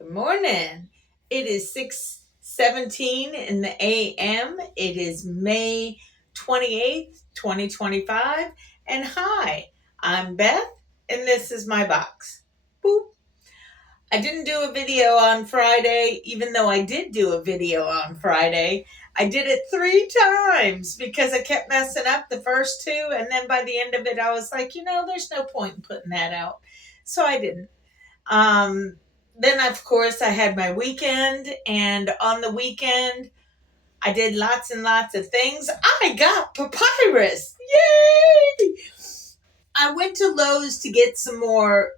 Good morning. It is 6:17 in the AM. It is May 28th, 2025. And hi, I'm Beth, and this is my box. Boop. I didn't do a video on Friday, even though I did do a video on Friday. I did it 3 times because I kept messing up the first two, and then by the end of it, I was like, there's no point in putting that out. So I didn't. Um, then, of course, I had my weekend, and on the weekend, I did lots and lots of things. I got papyrus. Yay! I went to Lowe's to get some more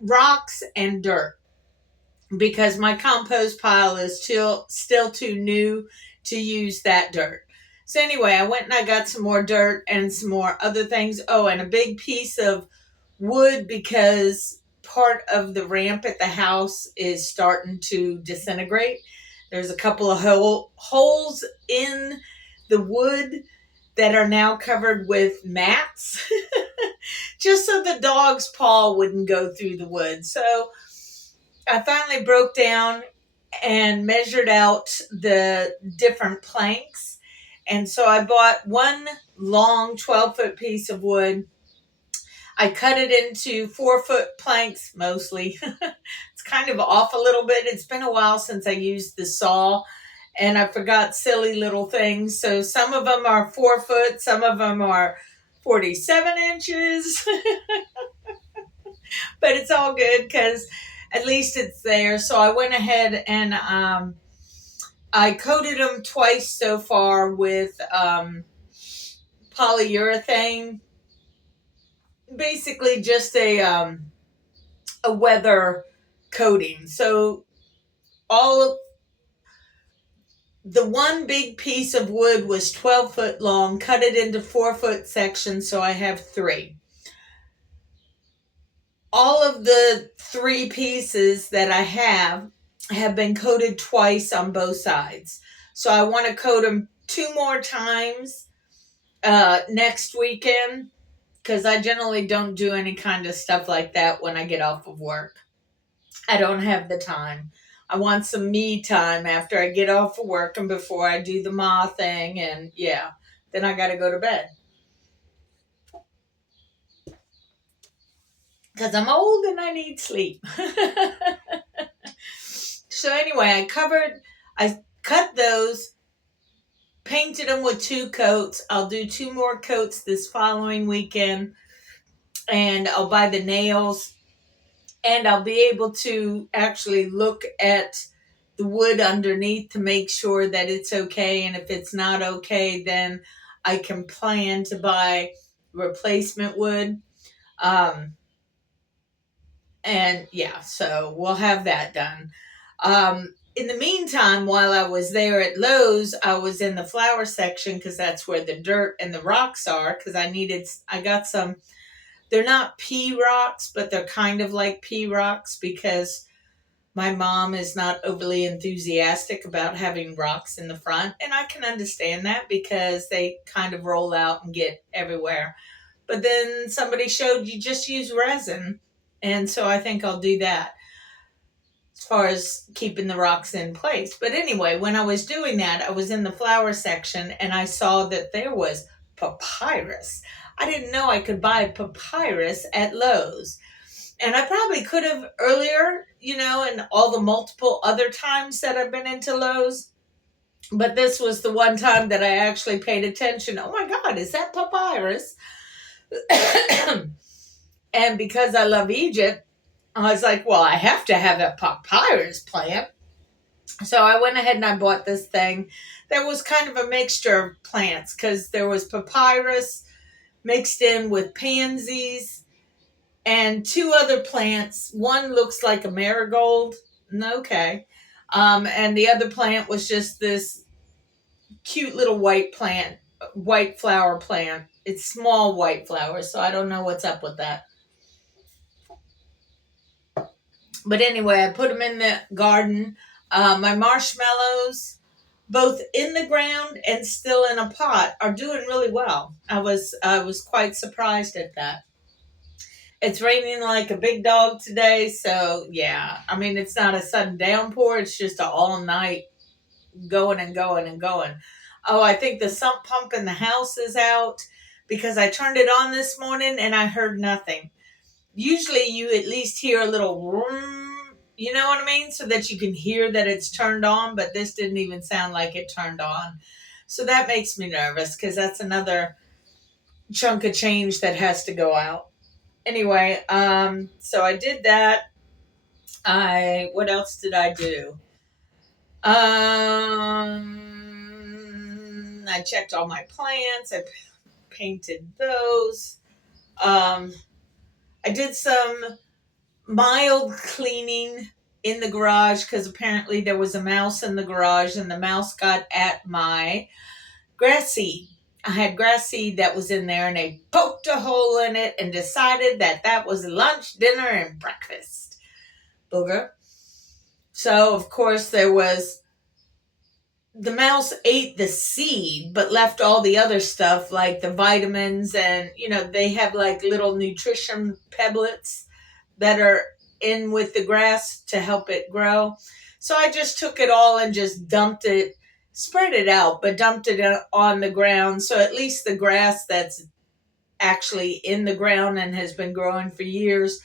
rocks and dirt because my compost pile is still too new to use that dirt. So anyway, I went and I got some more dirt and some more other things. Oh, and a big piece of wood because part of the ramp at the house is starting to disintegrate. There's a couple of holes in the wood that are now covered with mats just so the dog's paw wouldn't go through the wood. So I finally broke down and measured out the different planks. And so I bought one long 12-foot piece of wood. I cut it into 4-foot planks mostly. It's kind of off a little bit. It's been a while since I used the saw and I forgot silly little things. So some of them are 4 foot, some of them are 47 inches. But it's all good because at least it's there. So I went ahead and I coated them twice so far with polyurethane, basically just a weather coating. So all of the one big piece of wood was 12 foot long, cut it into 4-foot sections, so I have 3. All of the 3 pieces that I have been coated twice on both sides. So I want to coat them 2 more times next weekend because I generally don't do any kind of stuff like that when I get off of work. I don't have the time. I want some me time after I get off of work and before I do the ma thing, and yeah, then I got to go to bed. Because I'm old and I need sleep. So anyway, I cut those, painted them with 2 coats. I'll do 2 more coats this following weekend, and I'll buy the nails, and I'll be able to actually look at the wood underneath to make sure that it's okay. And if it's not okay, then I can plan to buy replacement wood. And yeah, so we'll have that done. In the meantime, while I was there at Lowe's, I was in the flower section because that's where the dirt and the rocks are. Because I got some, they're not pea rocks, but they're kind of like pea rocks because my mom is not overly enthusiastic about having rocks in the front. And I can understand that because they kind of roll out and get everywhere. But then somebody showed you just use resin. And so I think I'll do that as far as keeping the rocks in place. But anyway, when I was doing that, I was in the flower section and I saw that there was papyrus. I didn't know I could buy papyrus at Lowe's. And I probably could have earlier, and all the multiple other times that I've been into Lowe's. But this was the one time that I actually paid attention. Oh my God, is that papyrus? And because I love Egypt, I was like, well, I have to have a papyrus plant. So I went ahead and I bought this thing that was kind of a mixture of plants because there was papyrus mixed in with pansies and 2 other plants. One looks like a marigold. Okay. And the other plant was just this cute little white flower plant. It's small white flowers, so I don't know what's up with that. But anyway, I put them in the garden. My marshmallows, both in the ground and still in a pot, are doing really well. I was quite surprised at that. It's raining like a big dog today. So, yeah. I mean, it's not a sudden downpour. It's just an all night going and going and going. Oh, I think the sump pump in the house is out because I turned it on this morning and I heard nothing. Usually you at least hear a little vroom, you know what I mean? So that you can hear that it's turned on, but this didn't even sound like it turned on. So that makes me nervous because that's another chunk of change that has to go out. Anyway, so I did that. What else did I do? I checked all my plants. I painted those. I did some mild cleaning in the garage because apparently there was a mouse in the garage and the mouse got at my grass seed. I had grass seed that was in there and they poked a hole in it and decided that that was lunch, dinner, and breakfast. Booger. So, of course, the mouse ate the seed but left all the other stuff like the vitamins and, they have like little nutrition pebblets that are in with the grass to help it grow. So I just took it all and just dumped it, spread it out, but dumped it on the ground. So at least the grass that's actually in the ground and has been growing for years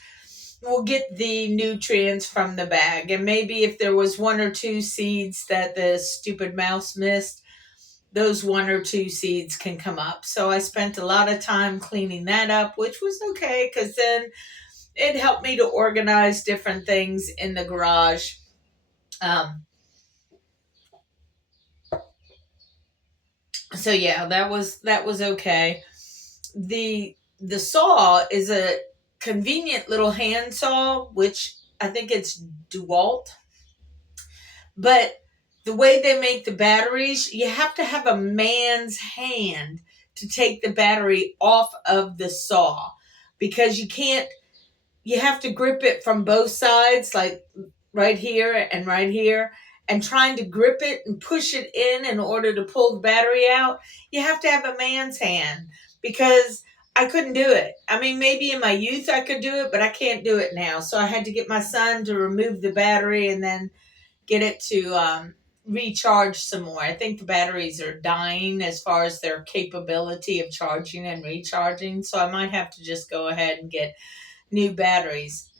will get the nutrients from the bag. And maybe if there was one or two seeds that the stupid mouse missed, those one or two seeds can come up. So I spent a lot of time cleaning that up, which was okay because then it helped me to organize different things in the garage. So yeah, that was okay. The saw is a convenient little hand saw, which I think it's DeWalt. But the way they make the batteries, you have to have a man's hand to take the battery off of the saw because you have to grip it from both sides, like right here and right here, and trying to grip it and push it in order to pull the battery out. You have to have a man's hand because I couldn't do it. I mean, maybe in my youth I could do it, but I can't do it now. So I had to get my son to remove the battery and then get it to recharge some more. I think the batteries are dying as far as their capability of charging and recharging. So I might have to just go ahead and get new batteries.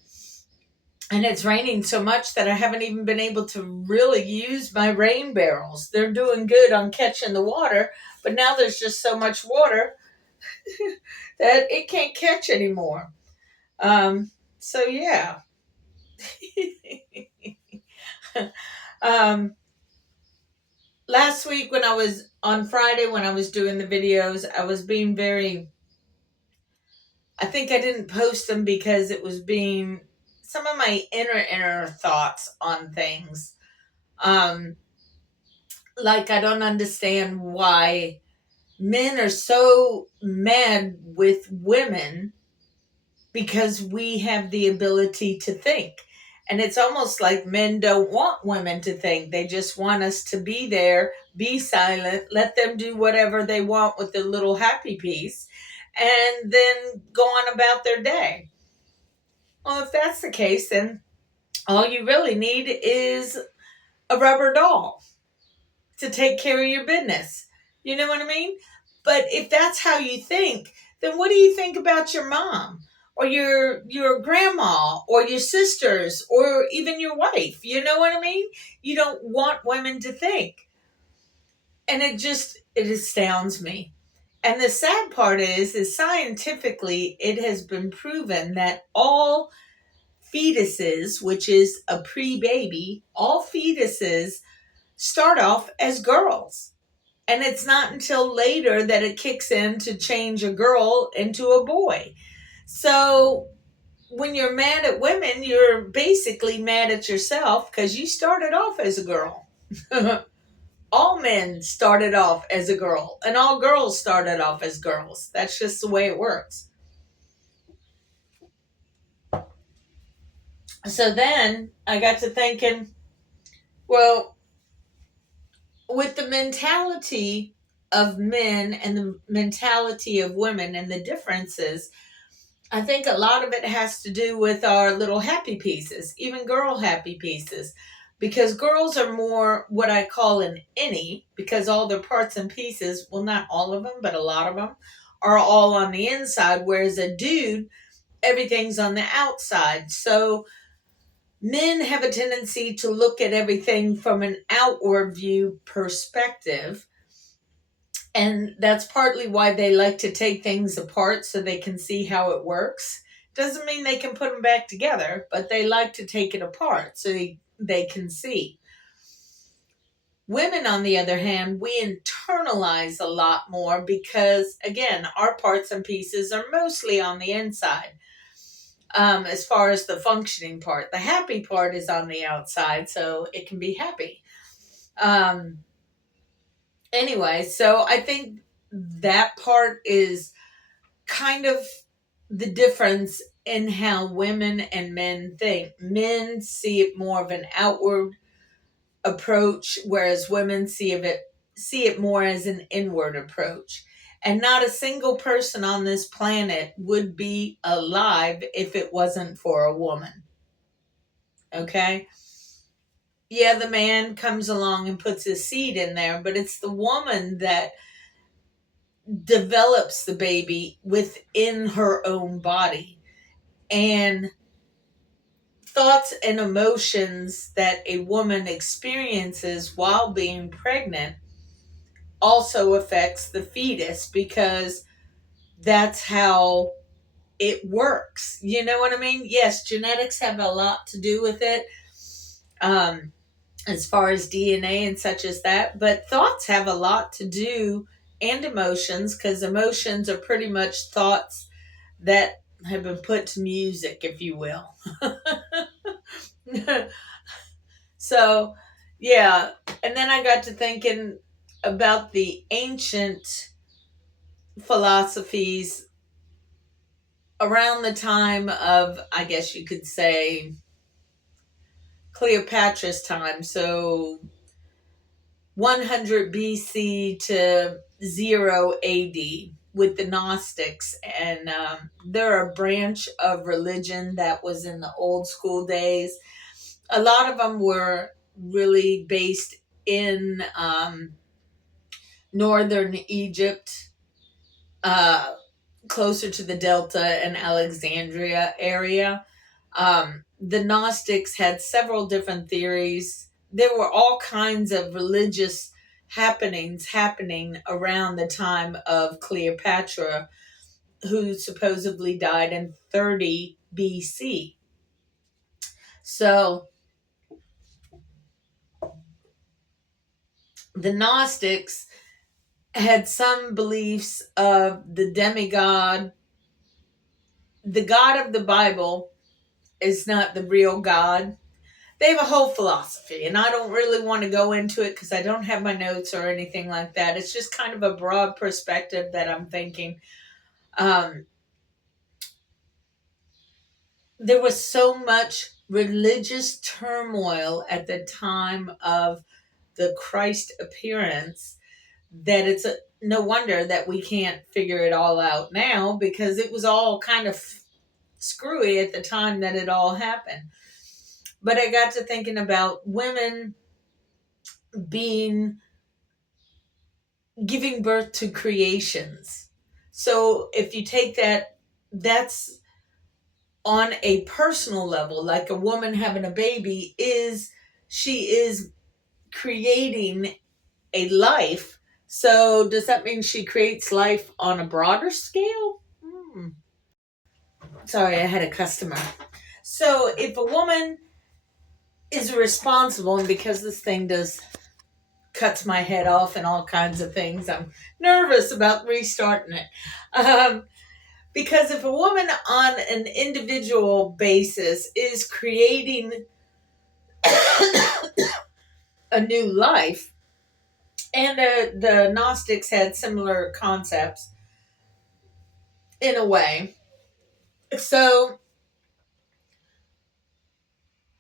And it's raining so much that I haven't even been able to really use my rain barrels. They're doing good on catching the water, but now there's just so much water that it can't catch anymore. So yeah. Last week on Friday when I was doing the videos, I was being I think I didn't post them because it was being some of my inner thoughts on things. Like I don't understand why men are so mad with women because we have the ability to think. And it's almost like men don't want women to think. They just want us to be there, be silent, let them do whatever they want with their little happy piece, and then go on about their day. Well, if that's the case, then all you really need is a rubber doll to take care of your business. You know what I mean? But if that's how you think, then what do you think about your mom or your grandma or your sisters or even your wife? You know what I mean? You don't want women to think. And it astounds me. And the sad part is scientifically it has been proven that all fetuses, which is a pre-baby, all fetuses start off as girls. And it's not until later that it kicks in to change a girl into a boy. So when you're mad at women, you're basically mad at yourself because you started off as a girl. All men started off as a girl, and all girls started off as girls. That's just the way it works. So then I got to thinking, well, with the mentality of men and the mentality of women and the differences, I think a lot of it has to do with our little happy pieces, even girl happy pieces, because girls are more what I call an innie, because all their parts and pieces, well, not all of them, but a lot of them, are all on the inside, whereas a dude, everything's on the outside. So men have a tendency to look at everything from an outward view perspective. And that's partly why they like to take things apart so they can see how it works. Doesn't mean they can put them back together, but they like to take it apart so they can see. Women, on the other hand, we internalize a lot more because, again, our parts and pieces are mostly on the inside. As far as the functioning part, the happy part is on the outside, so it can be happy. Um, anyway, so I think that part is kind of the difference in how women and men think. Men see it more of an outward approach, whereas women see it more as an inward approach. And not a single person on this planet would be alive if it wasn't for a woman. Okay? Yeah, the man comes along and puts his seed in there, but it's the woman that develops the baby within her own body. And thoughts and emotions that a woman experiences while being pregnant also affects the fetus, because that's how it works. You know what I mean? Yes, genetics have a lot to do with it, as far as DNA and such as that, but thoughts have a lot to do, and emotions, because emotions are pretty much thoughts that have been put to music, if you will. So, yeah. And then I got to thinking about the ancient philosophies around the time of, I guess you could say, Cleopatra's time. So 100 BC to 0 AD with the Gnostics. And they're a branch of religion that was in the old school days. A lot of them were really based in northern Egypt, uh, closer to the Delta and Alexandria area. The Gnostics had several different theories. There were all kinds of religious happenings happening around the time of Cleopatra, who supposedly died in 30 BC. So the Gnostics had some beliefs of the demigod. The God of the Bible is not the real God. They have a whole philosophy, and I don't really want to go into it because I don't have my notes or anything like that. It's just kind of a broad perspective that I'm thinking. Um, there was so much religious turmoil at the time of the Christ appearance that no wonder that we can't figure it all out now, because it was all kind of screwy at the time that it all happened. But I got to thinking about women being giving birth to creations. So if you take that, that's on a personal level, like a woman having a baby she is creating a life. So does that mean she creates life on a broader scale? Sorry, I had a customer. So if a woman is responsible, and because this thing does cuts my head off and all kinds of things, I'm nervous about restarting it. Because if a woman on an individual basis is creating a new life, and the Gnostics had similar concepts in a way. So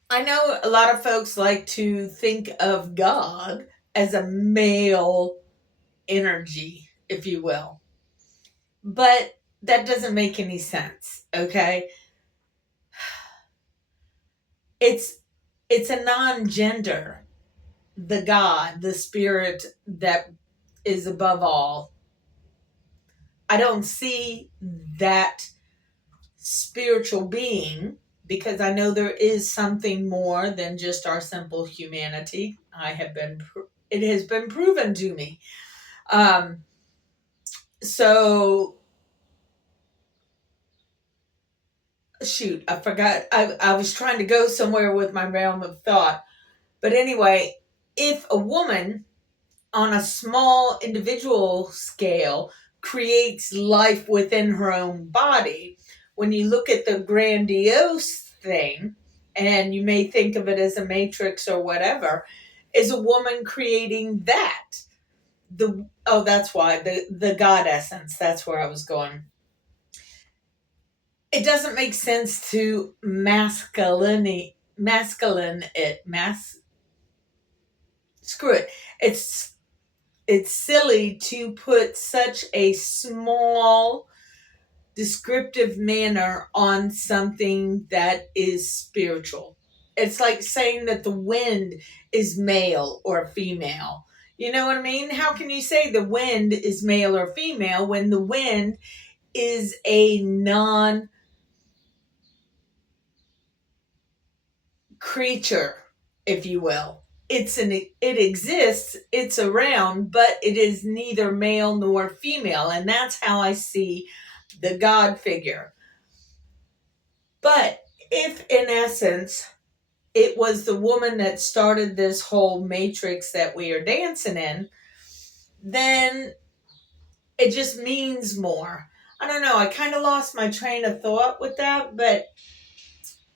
I know a lot of folks like to think of God as a male energy, if you will. But that doesn't make any sense. Okay, it's it's a non-gender, the God, the spirit that is above all. I don't see that spiritual being, because I know there is something more than just our simple humanity. It has been proven to me. Um, so shoot, I forgot. I was trying to go somewhere with my realm of thought. But anyway, if a woman on a small individual scale creates life within her own body, when you look at the grandiose thing, and you may think of it as a matrix or whatever, is a woman creating that. That's why the God essence. That's where I was going. It doesn't make sense to masculine it screw it. It's silly to put such a small descriptive manner on something that is spiritual. It's like saying that the wind is male or female. You know what I mean? How can you say the wind is male or female when the wind is a non creature, if you will? It exists, it's around, but it is neither male nor female, and that's how I see the God figure. But if in essence it was the woman that started this whole matrix that we are dancing in, then it just means more. I don't know, I kind of lost my train of thought with that, but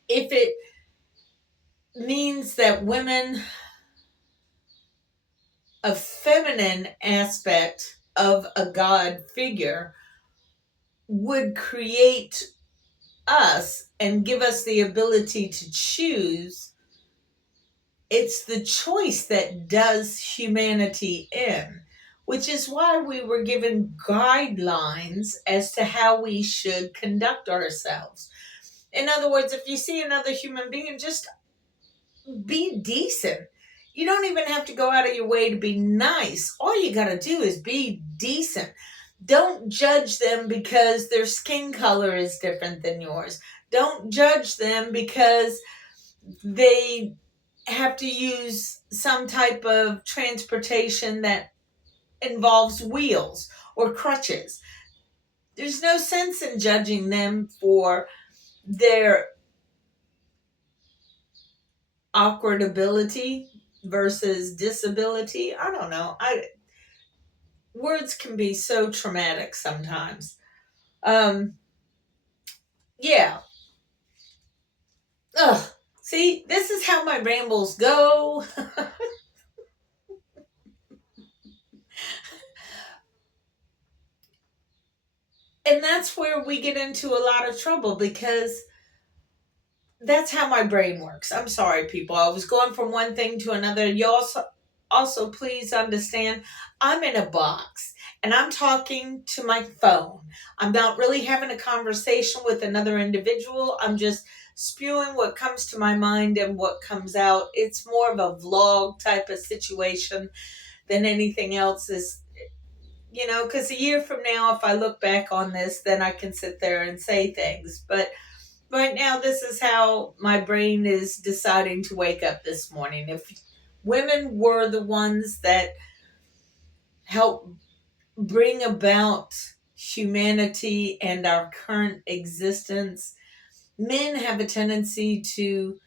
if it means that women, a feminine aspect of a God figure, would create us and give us the ability to choose, it's the choice that does humanity in, which is why we were given guidelines as to how we should conduct ourselves. In other words, if you see another human being, just be decent. You don't even have to go out of your way to be nice. All you got to do is be decent. Don't judge them because their skin color is different than yours. Don't judge them because they have to use some type of transportation that involves wheels or crutches. There's no sense in judging them for their awkward ability versus disability. I don't know. Words can be so traumatic sometimes. Um, yeah. Ugh. See, this is how my rambles go. And that's where we get into a lot of trouble, because that's how my brain works. I'm sorry, people. I was going from one thing to another. You also please understand, I'm in a box and I'm talking to my phone. I'm not really having a conversation with another individual. I'm just spewing what comes to my mind and what comes out. It's more of a vlog type of situation than anything else. Is, because a year from now, if I look back on this, then I can sit there and say things. But right now, this is how my brain is deciding to wake up this morning. If women were the ones that help bring about humanity and our current existence, men have a tendency to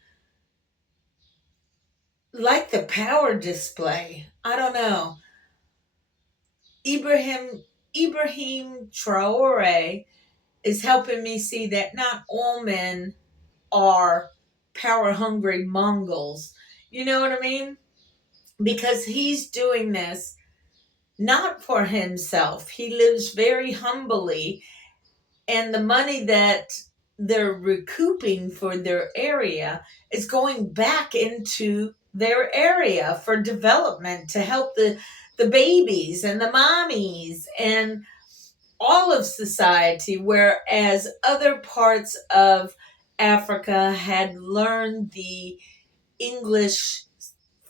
like the power display. I don't know. Ibrahim Traore is helping me see that not all men are power hungry Mongols. You know what I mean? Because he's doing this not for himself. He lives very humbly, and the money that they're recouping for their area is going back into their area for development to help the babies and the mommies and all of society, whereas other parts of Africa had learned the English,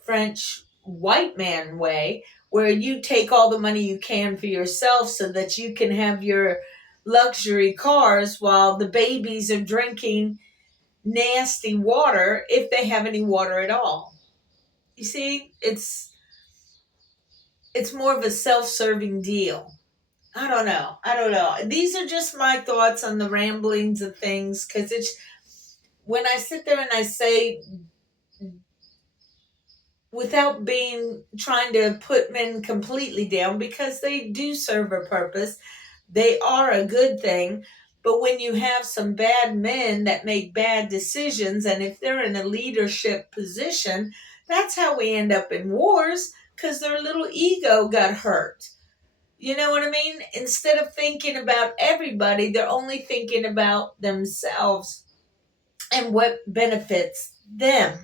French, white man way, where you take all the money you can for yourself so that you can have your luxury cars while the babies are drinking nasty water if they have any water at all. You see, it's more of a self-serving deal. I don't know. I don't know. These are just my thoughts on the ramblings of things, because it's when I sit there and I say, without being trying to put men completely down, because they do serve a purpose, they are a good thing. But when you have some bad men that make bad decisions, and if they're in a leadership position, that's how we end up in wars, because their little ego got hurt. You know what I mean? Instead of thinking about everybody, they're only thinking about themselves and what benefits them.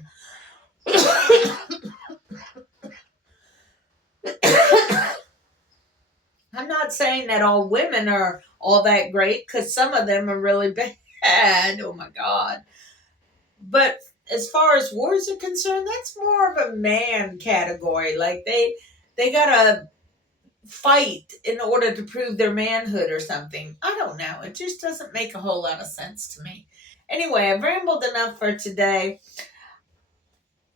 I'm not saying that all women are all that great, because some of them are really bad. Oh my God. But as far as wars are concerned, that's more of a man category. Like they gotta fight in order to prove their manhood or something. I don't know. It just doesn't make a whole lot of sense to me. Anyway, I've rambled enough for today.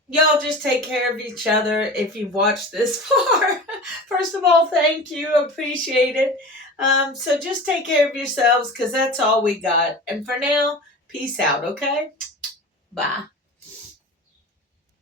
Y'all just take care of each other if you've watched this far. First of all, thank you. Appreciate it. So just take care of yourselves, because that's all we got. And for now, peace out, okay? Bye.